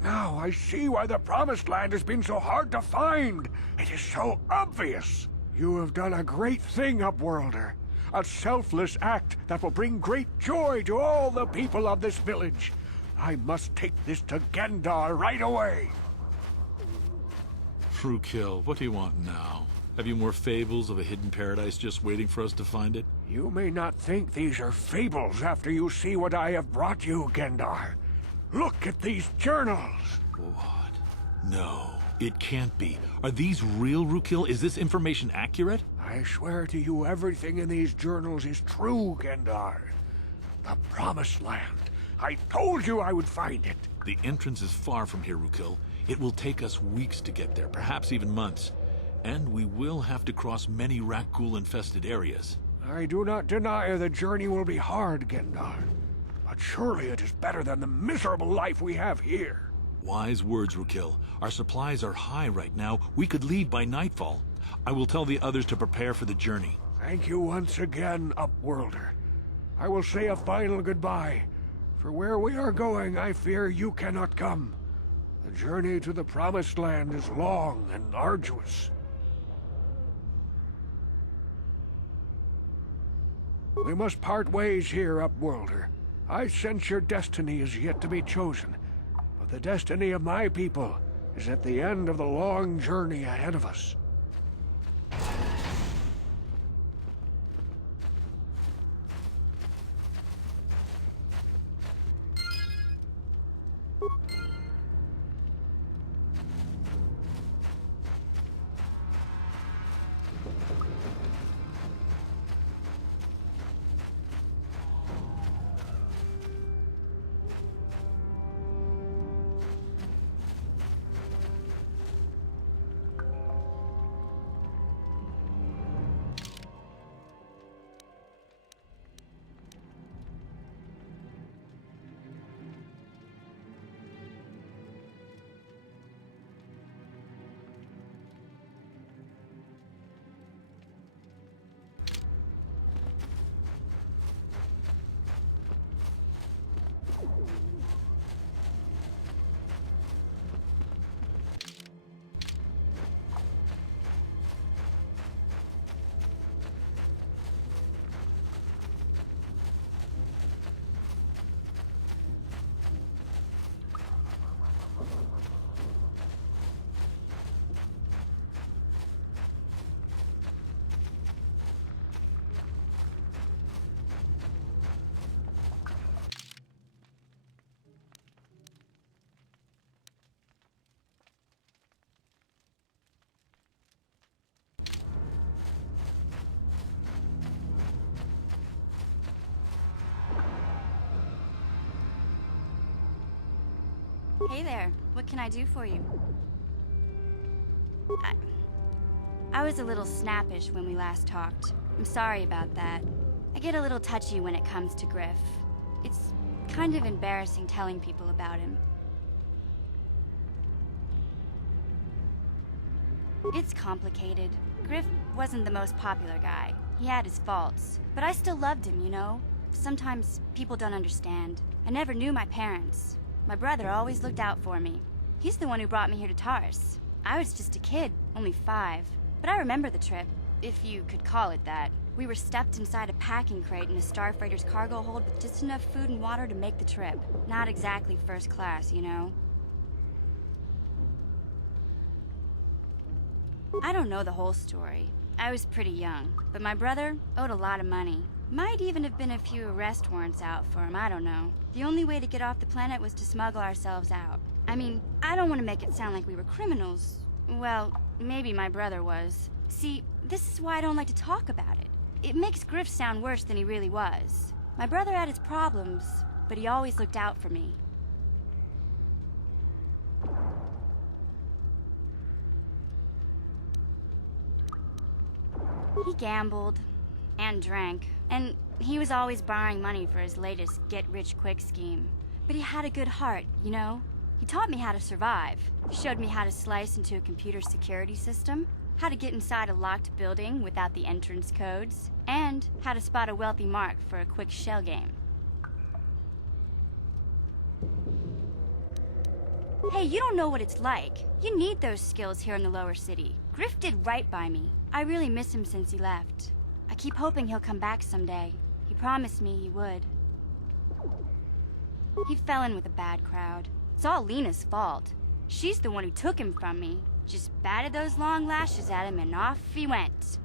Now I see why the Promised Land has been so hard to find. It is so obvious. You have done a great thing, Upworlder. A selfless act that will bring great joy to all the people of this village. I must take this to Gendar right away. Frukill, what do you want now? Have you more fables of a hidden paradise just waiting for us to find it? You may not think these are fables after you see what I have brought you, Gendar. Look at these journals. What? No, it can't be. Are these real, Frukill? Is this information accurate? I swear to you everything in these journals is true, Gendar. The Promised Land. I told you I would find it. The entrance is far from here, Frukill. It will take us weeks to get there, perhaps even months. And we will have to cross many Rakghoul-infested areas. I do not deny the journey will be hard, Gendar. But surely it is better than the miserable life we have here. Wise words, Frukill. Our supplies are high right now. We could leave by nightfall. I will tell the others to prepare for the journey. Thank you once again, Upworlder. I will say a final goodbye. For where we are going, I fear you cannot come. The journey to the Promised Land is long and arduous. We must part ways here, Upworlder. I sense your destiny is yet to be chosen, but the destiny of my people is at the end of the long journey ahead of us. Hey there, what can I do for you? I was a little snappish when we last talked. I'm sorry about that. I get a little touchy when it comes to Griff. It's kind of embarrassing telling people about him. It's complicated. Griff wasn't the most popular guy. He had his faults. But I still loved him, you know? Sometimes people don't understand. I never knew my parents. My brother always looked out for me. He's the one who brought me here to Tars. I was just a kid, only 5. But I remember the trip, if you could call it that. We were stuffed inside a packing crate in a starfreighter's cargo hold with just enough food and water to make the trip. Not exactly first class, you know? I don't know the whole story. I was pretty young, but my brother owed a lot of money. Might even have been a few arrest warrants out for him, I don't know. The only way to get off the planet was to smuggle ourselves out. I mean, I don't want to make it sound like we were criminals. Well, maybe my brother was. See, this is why I don't like to talk about it. It makes Griff sound worse than he really was. My brother had his problems, but he always looked out for me. He gambled and drank, and he was always borrowing money for his latest get-rich-quick scheme. But he had a good heart, you know? He taught me how to survive, showed me how to slice into a computer security system, how to get inside a locked building without the entrance codes, and how to spot a wealthy mark for a quick shell game. Hey, you don't know what it's like. You need those skills here in the lower city. Griff did right by me. I really miss him since he left. I keep hoping he'll come back someday. He promised me he would. He fell in with a bad crowd. It's all Lena's fault. She's the one who took him from me. Just batted those long lashes at him and off he went.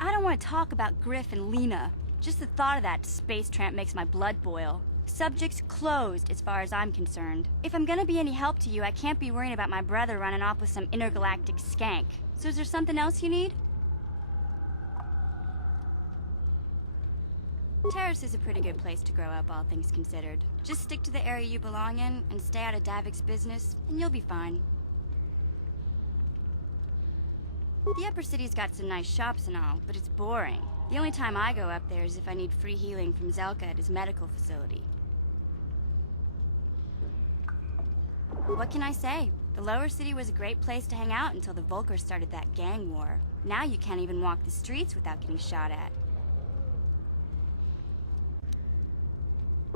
I don't want to talk about Griff and Lena. Just the thought of that space tramp makes my blood boil. Subject's closed as far as I'm concerned. If I'm gonna be any help to you, I can't be worrying about my brother running off with some intergalactic skank. So is there something else you need? Terrace is a pretty good place to grow up, all things considered. Just stick to the area you belong in and stay out of Davik's business, and you'll be fine. The upper city's got some nice shops and all, but it's boring. The only time I go up there is if I need free healing from Zelka at his medical facility. What can I say? The lower city was a great place to hang out until the Volkers started that gang war. Now you can't even walk the streets without getting shot at.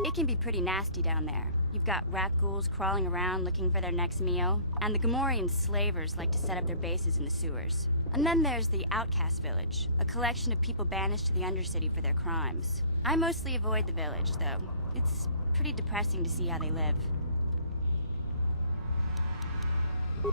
It can be pretty nasty down there. You've got rat ghouls crawling around looking for their next meal, and the Gamorrean slavers like to set up their bases in the sewers. And then there's the Outcast Village, a collection of people banished to the Undercity for their crimes. I mostly avoid the village, though. It's pretty depressing to see how they live.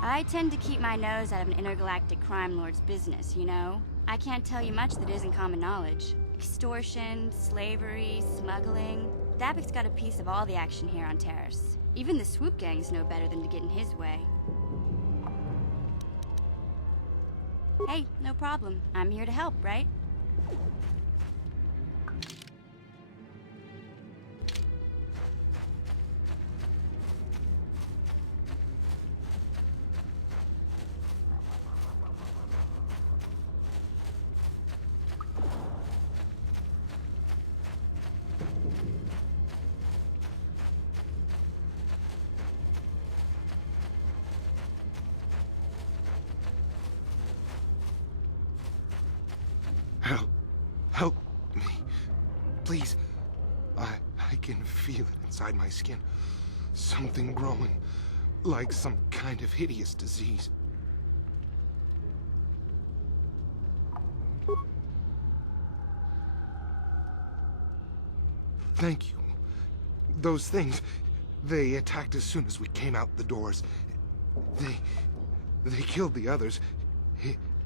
I tend to keep my nose out of an intergalactic crime lord's business, you know? I can't tell you much that isn't common knowledge. Extortion, slavery, smuggling. Davik's got a piece of all the action here on Terrace. Even the swoop gangs know better than to get in his way. Hey, no problem. I'm here to help, right? Help me. Please. I can feel it inside my skin. Something growing. Like some kind of hideous disease. Thank you. Those things, they attacked as soon as we came out the doors. They killed the others.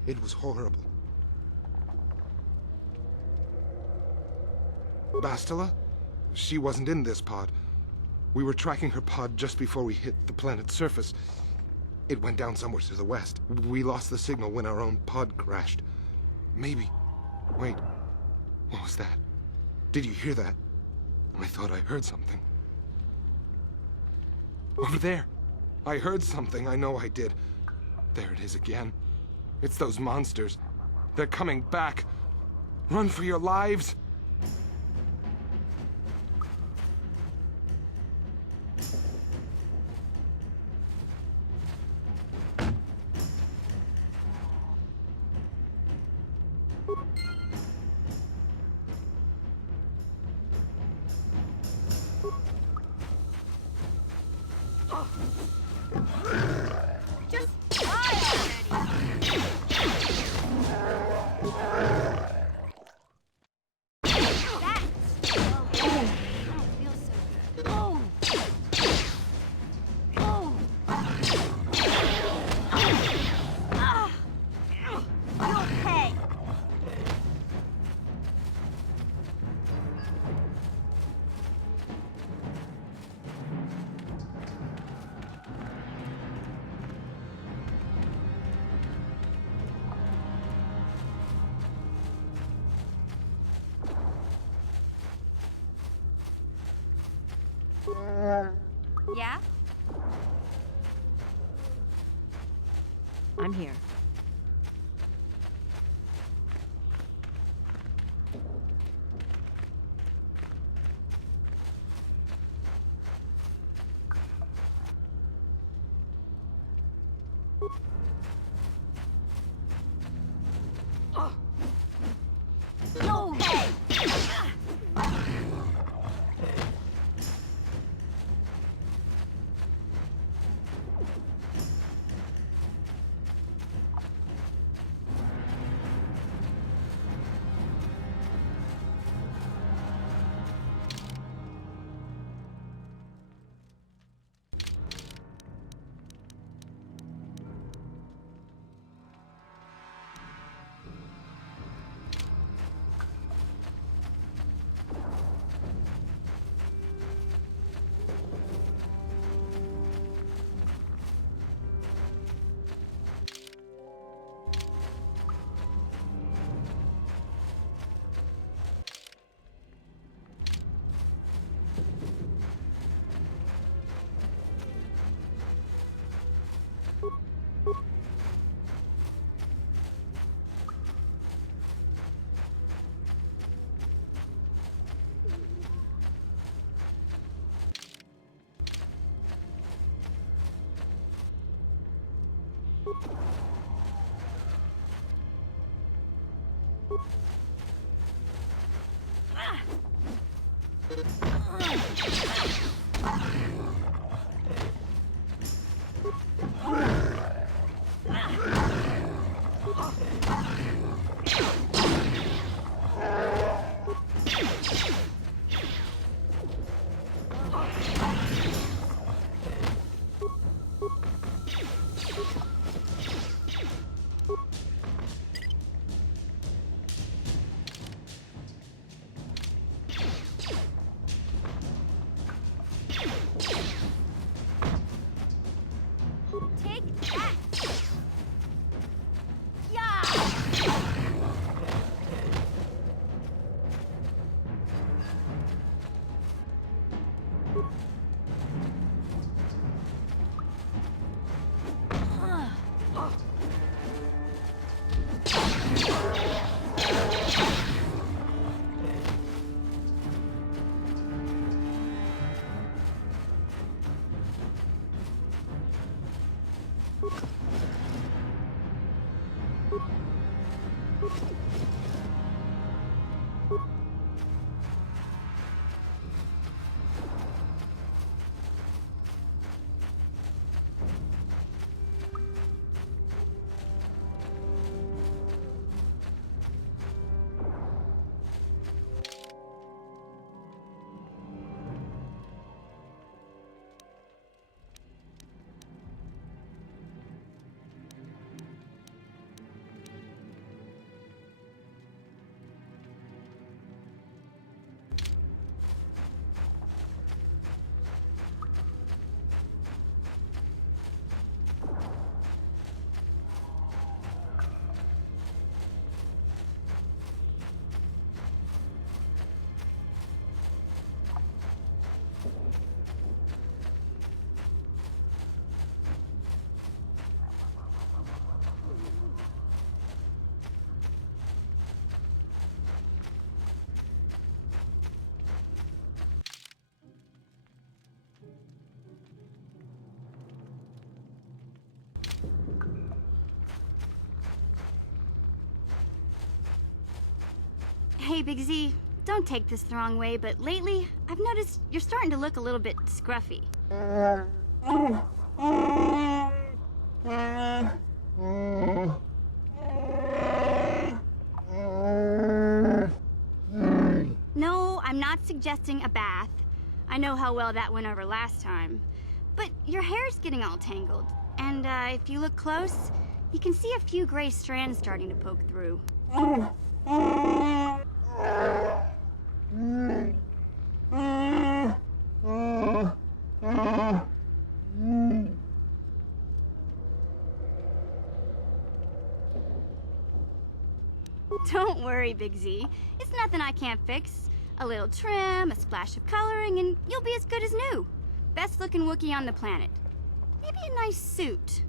It was horrible. Bastila? She wasn't in this pod. We were tracking her pod just before we hit the planet's surface. It went down somewhere to the west. We lost the signal when our own pod crashed. Maybe... Wait. What was that? Did you hear that? I thought I heard something. Over there! I heard something, I know I did. There it is again. It's those monsters. They're coming back. Run for your lives! Yeah? I'm here. No! Take that! Yeah! Hey, Big Z, don't take this the wrong way, but lately, I've noticed you're starting to look a little bit scruffy. No, I'm not suggesting a bath. I know how well that went over last time. But your hair's getting all tangled, and if you look close, you can see a few gray strands starting to poke through. Don't worry, Big Z. It's nothing I can't fix. A little trim, a splash of coloring, and you'll be as good as new. Best looking Wookiee on the planet. Maybe a nice suit.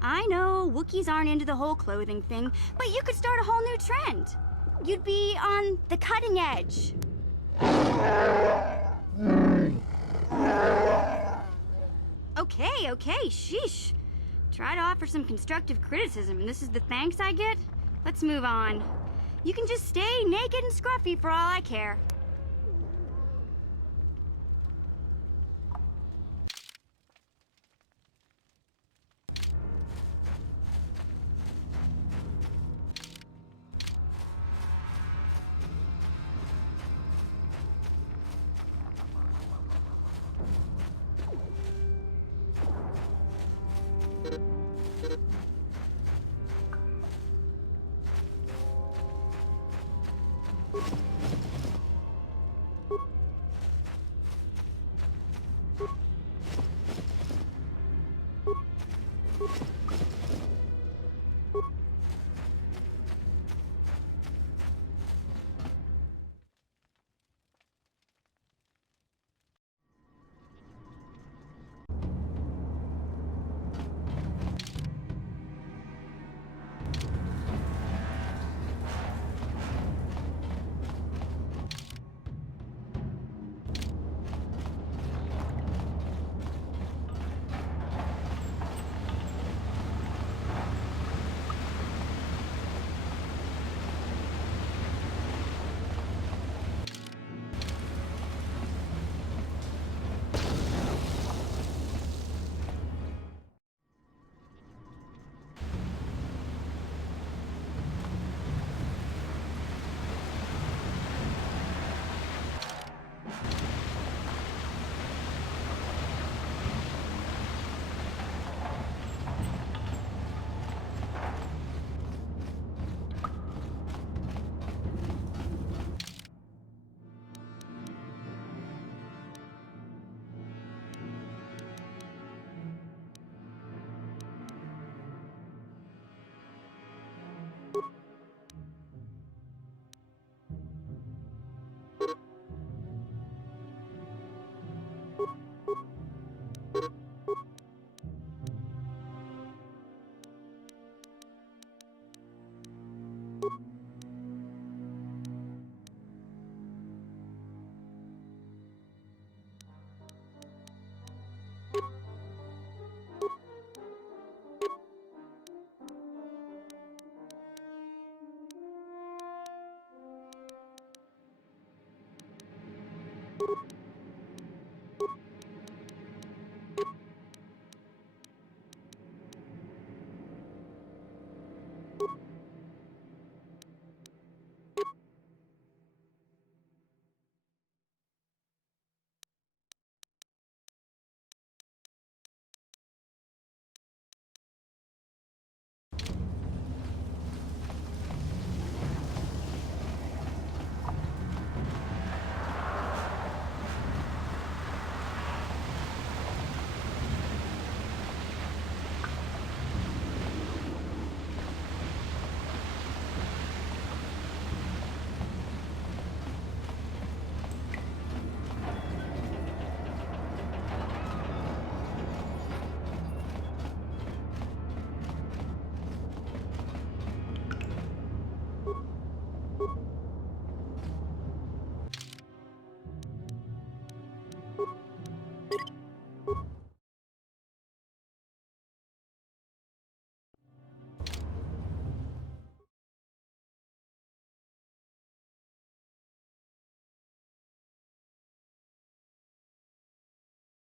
I know, Wookiees aren't into the whole clothing thing, but you could start a whole new trend. You'd be on the cutting edge. Okay, sheesh. Try to offer some constructive criticism, and this is the thanks I get? Let's move on. You can just stay naked and scruffy for all I care.